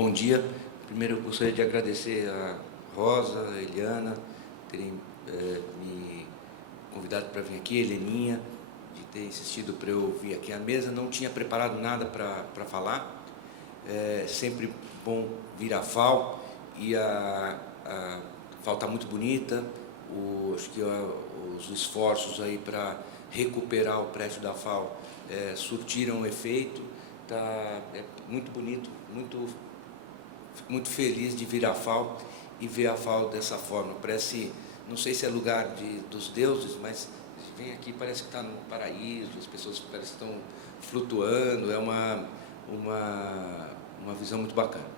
Bom dia. Primeiro eu gostaria de agradecer a Rosa, a Eliana, terem me convidado para vir aqui, a Heleninha, de ter insistido para eu vir aqui à mesa. Não tinha preparado nada para falar. É sempre bom vir à FAO, e a FAO está muito bonita. Acho que os esforços aí para recuperar o prédio da FAO surtiram efeito. É muito bonito, fico muito feliz de vir à FAO e ver a FAO dessa forma. Parece, não sei se é lugar dos deuses, mas vem aqui, parece que está no paraíso, as pessoas parecem que estão flutuando, é uma visão muito bacana.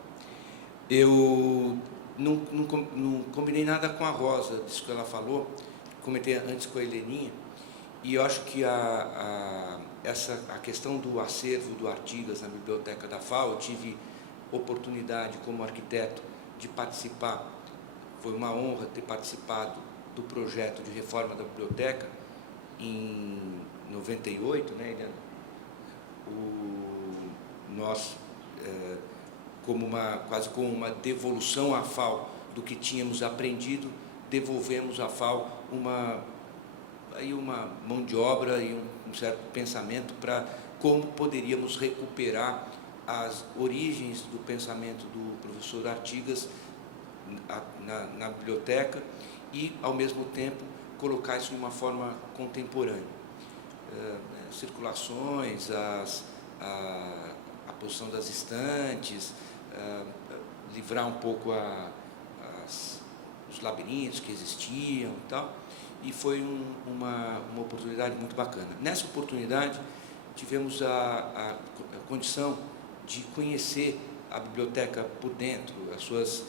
Eu não combinei nada com a Rosa, disso que ela falou, comentei antes com a Heleninha, e eu acho que a questão do acervo do Artigas na biblioteca da FAO, eu tive oportunidade como arquiteto de participar, foi uma honra ter participado do projeto de reforma da biblioteca em 98, né, Eliana? Nós, quase como uma devolução à FAO do que tínhamos aprendido, devolvemos à FAO uma mão de obra e um certo pensamento para como poderíamos recuperar as origens do pensamento do professor Artigas na biblioteca e, ao mesmo tempo, colocar isso de uma forma contemporânea. Circulações, a posição das estantes, livrar um pouco os labirintos que existiam e tal, e foi uma oportunidade muito bacana. Nessa oportunidade, tivemos a condição de conhecer a biblioteca por dentro, as suas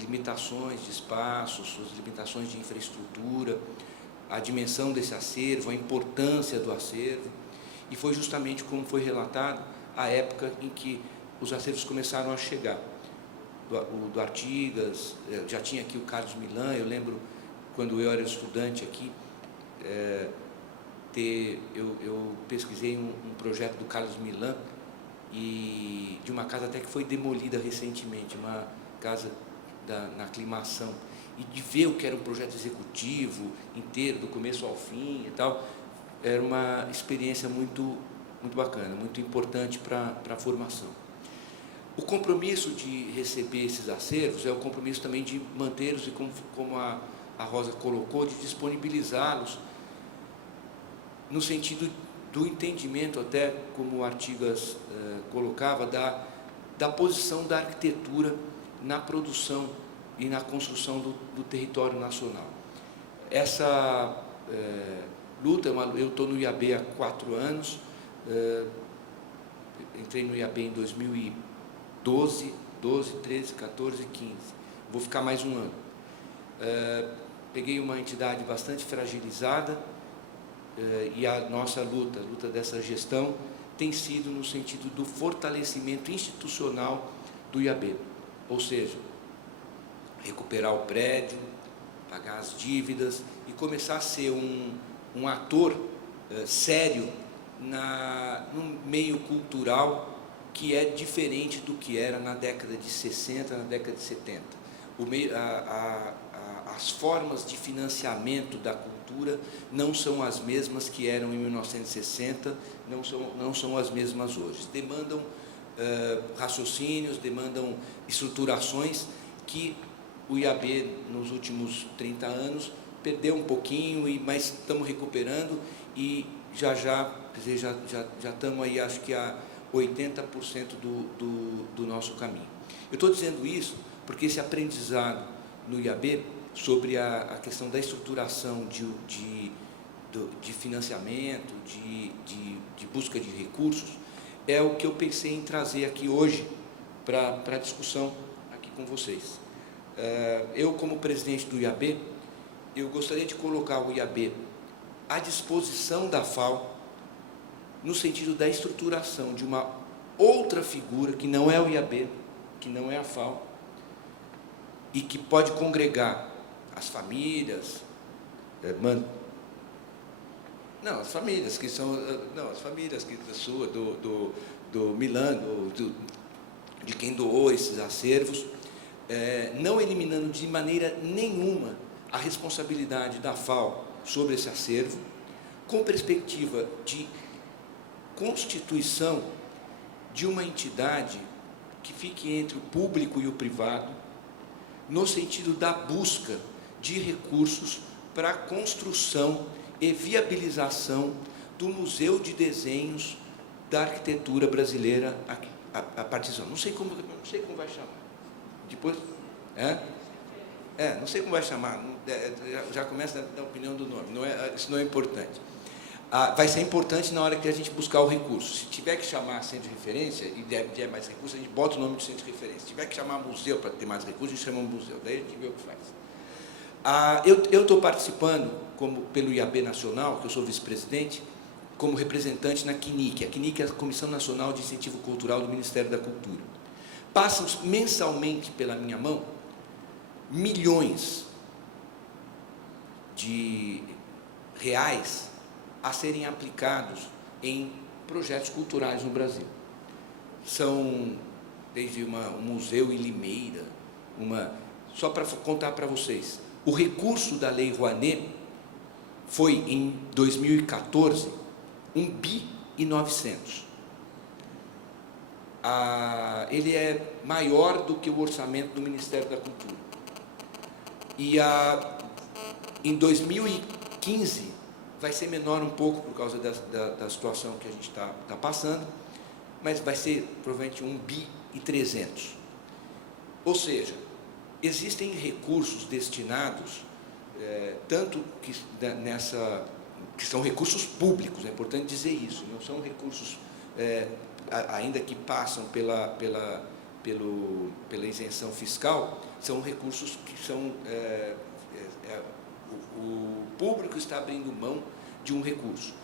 limitações de espaço, suas limitações de infraestrutura, a dimensão desse acervo, a importância do acervo, e foi justamente como foi relatado a época em que os acervos começaram a chegar. Do Artigas, já tinha aqui o Carlos Milan, eu lembro quando eu era estudante aqui, eu pesquisei um projeto do Carlos Milan, e de uma casa até que foi demolida recentemente, uma casa na aclimação, e de ver o que era um projeto executivo inteiro, do começo ao fim e tal, era uma experiência muito bacana, muito importante para a formação. O compromisso de receber esses acervos é o compromisso também de mantê-los e, como a Rosa colocou, de disponibilizá-los no sentido do entendimento, até como o Artigas colocava, da posição da arquitetura na produção e na construção do território nacional. Essa luta, eu estou no IAB há 4 anos, entrei no IAB em 2012, 13, 14 e 15, vou ficar mais um ano. Peguei uma entidade bastante fragilizada, e a nossa luta dessa gestão tem sido no sentido do fortalecimento institucional do IAB, ou seja, recuperar o prédio, pagar as dívidas e começar a ser um ator sério no meio cultural, que é diferente do que era na década de 60, na década de 70. As formas de financiamento da cultura não são as mesmas que eram em 1960, não são as mesmas hoje. Demandam raciocínios, demandam estruturações que o IAB, nos últimos 30 anos, perdeu um pouquinho, mas estamos recuperando, e já estamos aí, acho que a 80% do nosso caminho. Eu estou dizendo isso porque esse aprendizado no IAB sobre a questão da estruturação de financiamento, de busca de recursos, é o que eu pensei em trazer aqui hoje para a discussão aqui com vocês. Eu, como presidente do IAB, eu gostaria de colocar o IAB à disposição da FAO, no sentido da estruturação de uma outra figura, que não é o IAB, que não é a FAO, e que pode congregar as famílias, as famílias que são, as famílias que sua, do Milan, de quem doou esses acervos, não eliminando de maneira nenhuma a responsabilidade da FAO sobre esse acervo, com perspectiva de constituição de uma entidade que fique entre o público e o privado, no sentido da busca de recursos para a construção e viabilização do Museu de Desenhos da Arquitetura Brasileira, a partição. Não sei como vai chamar. Depois, não sei como vai chamar. Já começa a dar opinião do nome. Isso não é importante. Vai ser importante na hora que a gente buscar o recurso. Se tiver que chamar centro de referência e der mais recursos, a gente bota o nome de centro de referência. Se tiver que chamar museu para ter mais recursos, a gente chama museu. Daí a gente vê o que faz. Eu estou participando pelo IAB Nacional, que eu sou vice-presidente, como representante na CNIC. A CNIC é a Comissão Nacional de Incentivo Cultural do Ministério da Cultura. Passam mensalmente pela minha mão milhões de reais a serem aplicados em projetos culturais no Brasil. São desde um museu em Limeira, só para contar para vocês, o recurso da Lei Rouanet foi, em 2014, 1,9 bi. Ele é maior do que o orçamento do Ministério da Cultura. E em 2015, vai ser menor um pouco por causa da situação que a gente está passando, mas vai ser provavelmente 1,3 bi. Ou seja, existem recursos destinados, tanto que são recursos públicos, é importante dizer isso, não são recursos, ainda que passam pela isenção fiscal, são recursos que são... o público está abrindo mão de um recurso.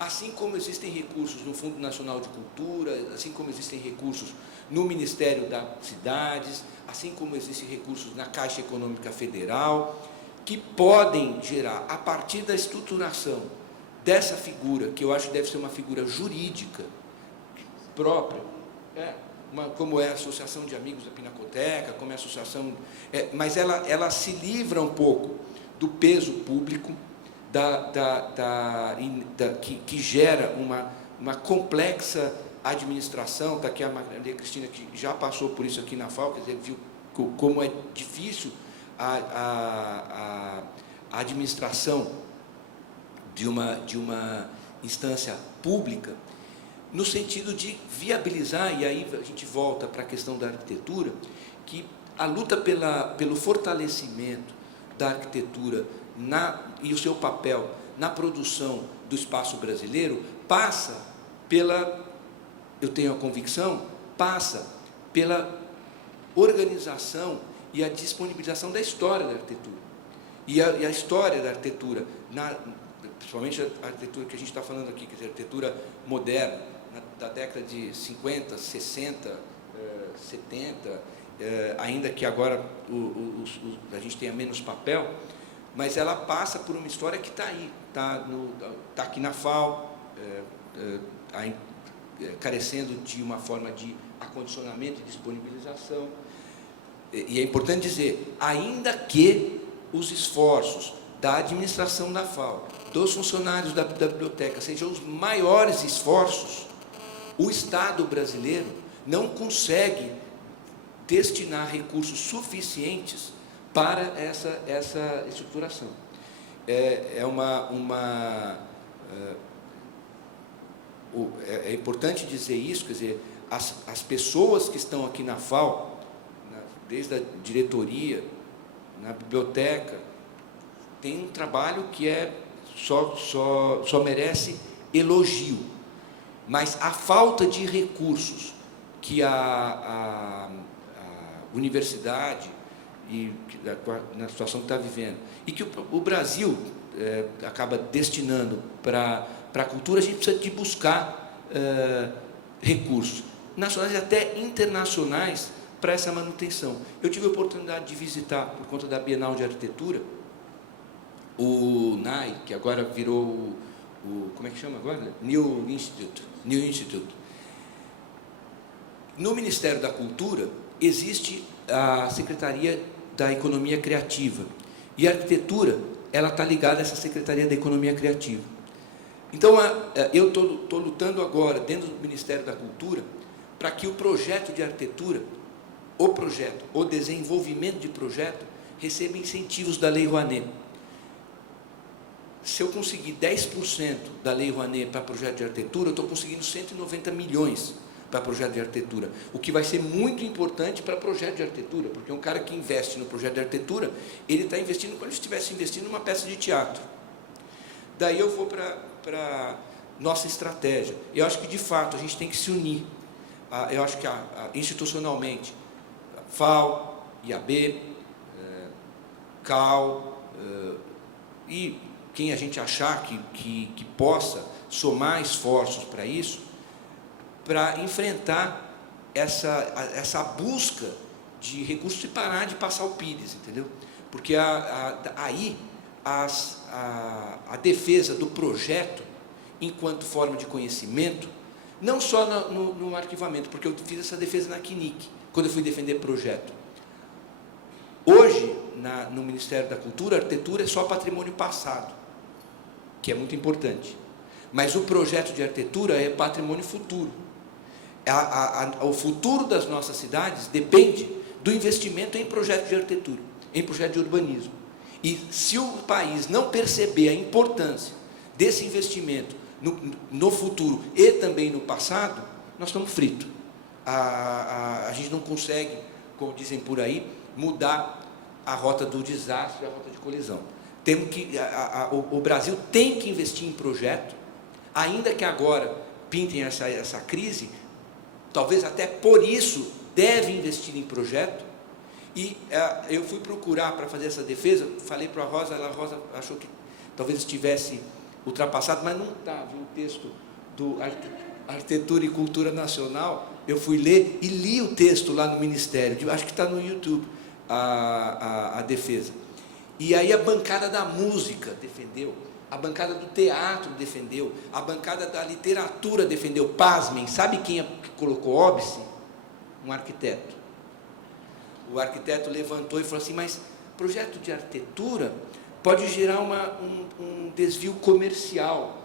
Assim como existem recursos no Fundo Nacional de Cultura, assim como existem recursos no Ministério das Cidades, assim como existem recursos na Caixa Econômica Federal, que podem gerar, a partir da estruturação dessa figura, que eu acho que deve ser uma figura jurídica própria, como é a Associação de Amigos da Pinacoteca, como é a associação... mas ela se livra um pouco do peso público, que gera uma complexa administração. Está aqui a Maria Cristina, que já passou por isso aqui na FAO, quer dizer, viu como é difícil a administração de uma instância pública, no sentido de viabilizar, e aí a gente volta para a questão da arquitetura, que a luta pelo fortalecimento da arquitetura e o seu papel na produção do espaço brasileiro passa eu tenho a convicção, passa pela organização e a disponibilização da história da arquitetura. E a história da arquitetura, principalmente a arquitetura que a gente está falando aqui, quer dizer, a arquitetura moderna, da década de 50, 60, 70, ainda que agora a gente tenha menos papel, mas ela passa por uma história que está aí, está aqui na FAO, carecendo de uma forma de acondicionamento e disponibilização. E é importante dizer, ainda que os esforços da administração da FAO, dos funcionários da biblioteca, sejam os maiores esforços, o Estado brasileiro não consegue destinar recursos suficientes para essa estruturação. É importante dizer isso, quer dizer, as pessoas que estão aqui na FAO, desde a diretoria, na biblioteca, tem um trabalho que só merece elogio, mas a falta de recursos que a universidade, na situação que está vivendo, e que o Brasil acaba destinando para a cultura, a gente precisa de buscar recursos nacionais e até internacionais para essa manutenção. Eu tive a oportunidade de visitar, por conta da Bienal de Arquitetura, o NAI, que agora virou como é que chama agora? New Institute. No Ministério da Cultura existe a Secretaria da Economia Criativa, e a arquitetura ela está ligada a essa Secretaria da Economia Criativa. Então, eu estou lutando agora, dentro do Ministério da Cultura, para que o projeto de arquitetura, o desenvolvimento de projeto, receba incentivos da Lei Rouanet. Se eu conseguir 10% da Lei Rouanet para projeto de arquitetura, eu estou conseguindo 190 milhões para projeto de arquitetura, o que vai ser muito importante para projeto de arquitetura, porque um cara que investe no projeto de arquitetura, ele está investindo como se estivesse investindo numa peça de teatro. Daí eu vou para nossa estratégia. Eu acho que, de fato, a gente tem que se unir. Eu acho que, institucionalmente, FAO, IAB, CAL, e quem a gente achar que possa somar esforços para isso, para enfrentar essa busca de recursos e parar de passar o Pires, entendeu? Porque aí a defesa do projeto, enquanto forma de conhecimento, não só no arquivamento, porque eu fiz essa defesa na CNIC, quando eu fui defender projeto. Hoje, no Ministério da Cultura, a arquitetura é só patrimônio passado, que é muito importante. Mas o projeto de arquitetura é patrimônio futuro. O futuro das nossas cidades depende do investimento em projeto de arquitetura, em projeto de urbanismo. E se o país não perceber a importância desse investimento no futuro e também no passado, nós estamos fritos. A gente não consegue, como dizem por aí, mudar a rota do desastre, a rota de colisão. O Brasil tem que investir em projeto, ainda que agora pintem essa crise, talvez até por isso deve investir em projeto. E eu fui procurar para fazer essa defesa, falei para a Rosa achou que talvez estivesse ultrapassado, mas não está, viu, o texto do Arquitetura e Cultura Nacional, eu fui ler e li o texto lá no Ministério, acho que está no YouTube, a defesa. E aí a bancada da música defendeu, a bancada do teatro defendeu, a bancada da literatura defendeu. Pasmem, sabe quem que colocou óbice? Um arquiteto. O arquiteto levantou e falou assim, mas projeto de arquitetura pode gerar um desvio comercial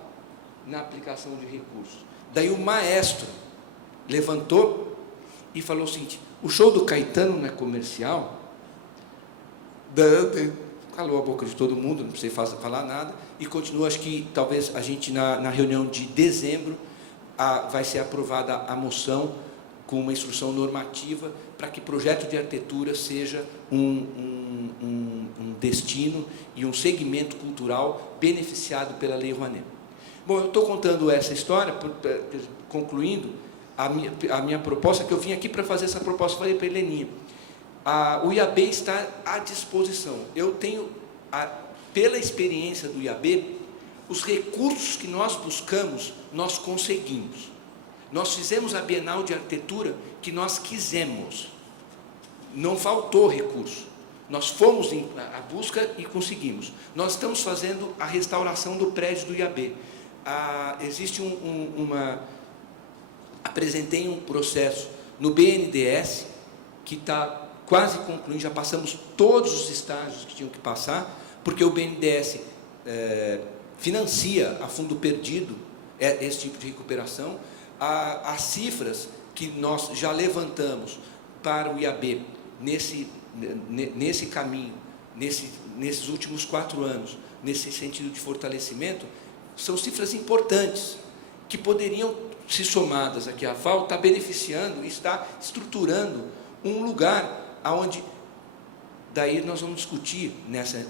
na aplicação de recursos. Daí o maestro levantou e falou o seguinte, o show do Caetano não é comercial? Calou a boca de todo mundo, não precisei falar nada, e continua, acho que talvez a gente, na reunião de dezembro, vai ser aprovada a moção com uma instrução normativa para que projeto de arquitetura seja um destino e um segmento cultural beneficiado pela Lei Rouanet. Bom, eu estou contando essa história, concluindo a minha proposta, que eu vim aqui para fazer essa proposta, falei para a Heleninha, o IAB está à disposição. Eu tenho, pela experiência do IAB, os recursos que nós buscamos, nós conseguimos. Nós fizemos a Bienal de Arquitetura que nós quisemos. Não faltou recurso. Nós fomos à busca e conseguimos. Nós estamos fazendo a restauração do prédio do IAB. Existe apresentei um processo no BNDES, que está quase concluindo, já passamos todos os estágios que tinham que passar, porque o BNDES financia a fundo perdido esse tipo de recuperação. As cifras que nós já levantamos para o IAB nesse caminho, nesses últimos 4 anos, nesse sentido de fortalecimento, são cifras importantes, que poderiam, se somadas aqui à FAO, estar beneficiando e está estruturando um lugar onde, daí nós vamos discutir nessa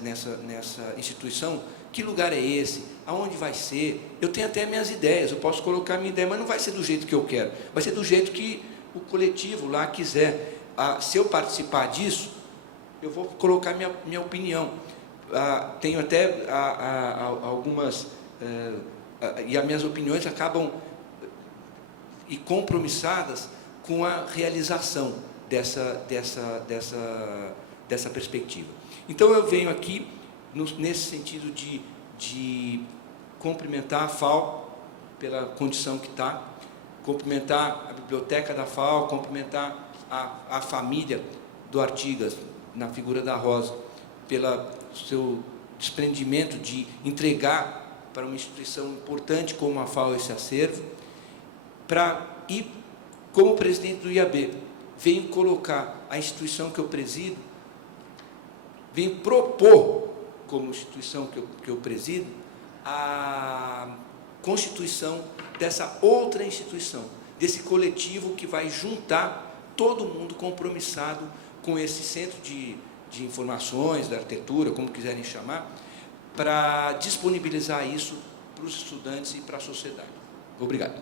instituição, que lugar é esse, aonde vai ser. Eu tenho até minhas ideias, eu posso colocar minha ideia, mas não vai ser do jeito que eu quero, vai ser do jeito que o coletivo lá quiser. Se eu participar disso, eu vou colocar minha opinião. Tenho até algumas, e as minhas opiniões acabam e compromissadas com a realização dessa perspectiva. Então, eu venho aqui nesse sentido de cumprimentar a FAO pela condição que está, cumprimentar a biblioteca da FAO, cumprimentar a família do Artigas, na figura da Rosa, pelo seu desprendimento de entregar para uma instituição importante como a FAO esse acervo, e, como presidente do IAB, venho colocar a instituição que eu presido, venho propor, como instituição que eu presido, a constituição dessa outra instituição, desse coletivo que vai juntar todo mundo compromissado com esse centro de informações, da arquitetura, como quiserem chamar, para disponibilizar isso para os estudantes e para a sociedade. Obrigado.